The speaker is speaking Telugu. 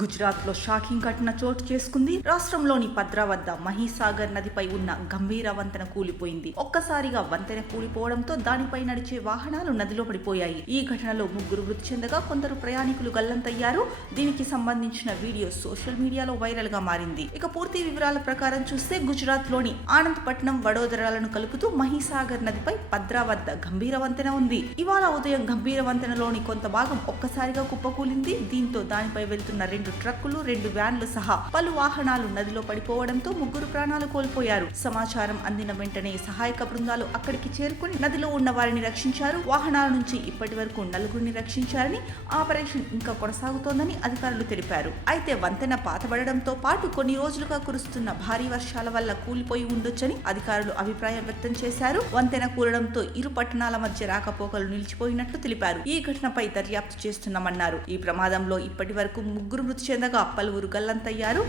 గుజరాత్లో షాకింగ్ ఘటన చోటు చేసుకుంది. రాష్ట్రంలోని పద్రా వద్ద మహీసాగర్ నదిపై ఉన్న గంభీర వంతెన కూలిపోయింది. ఒక్కసారిగా వంతెన కూలిపోవడంతో దానిపై నడిచే వాహనాలు నదిలో పడిపోయాయి. ఈ ఘటనలో ముగ్గురు మృతి చెందగా కొందరు ప్రయాణికులు గల్లంతయ్యారు. దీనికి సంబంధించిన వీడియో సోషల్ మీడియాలో వైరల్గా మారింది. ఇక పూర్తి వివరాల ప్రకారం చూస్తే గుజరాత్లోని ఆనంద్ పట్నం వడోదరాలను కలుపుతూ మహీసాగర్ నదిపై పద్రా వద్ద గంభీర వంతెన ఉంది. ఇవాళ ఉదయం గంభీర వంతెనలోని కొంత భాగం ఒక్కసారిగా కుప్పకూలింది. దీంతో దానిపై వెళ్తున్న రెండు ట్రక్కులు రెండు వ్యాన్లు సహా పలు వాహనాలు నదిలో పడిపోవడంతో ముగ్గురు ప్రాణాలు కోల్పోయారు. సమాచారం అందిన వెంటనే సహాయక బృందాలు అక్కడికి చేరుకుని నదిలో ఉన్న వారిని రక్షించారు. వాహనాల నుంచి ఇప్పటి వరకు నలుగురిని రక్షించారని ఆపరేషన్ ఇంకా కొనసాగుతోందని అధికారులు తెలిపారు. అయితే వంతెన పాతబడడంతో పాటు కొన్ని రోజులుగా కురుస్తున్న భారీ వర్షాల వల్ల కూలిపోయి ఉండొచ్చని అధికారులు అభిప్రాయం వ్యక్తం చేశారు. వంతెన కూలడంతో ఇరు పట్టణాల మధ్య రాకపోకలు నిలిచిపోయినట్లు తెలిపారు. ఈ ఘటనపై దర్యాప్తు చేస్తున్నామన్నారు. ఈ ప్రమాదంలో ఇప్పటి వరకు ముగ్గురు మృతి చెందగా అప్పలు ఉరుగల్లంతయ్యారు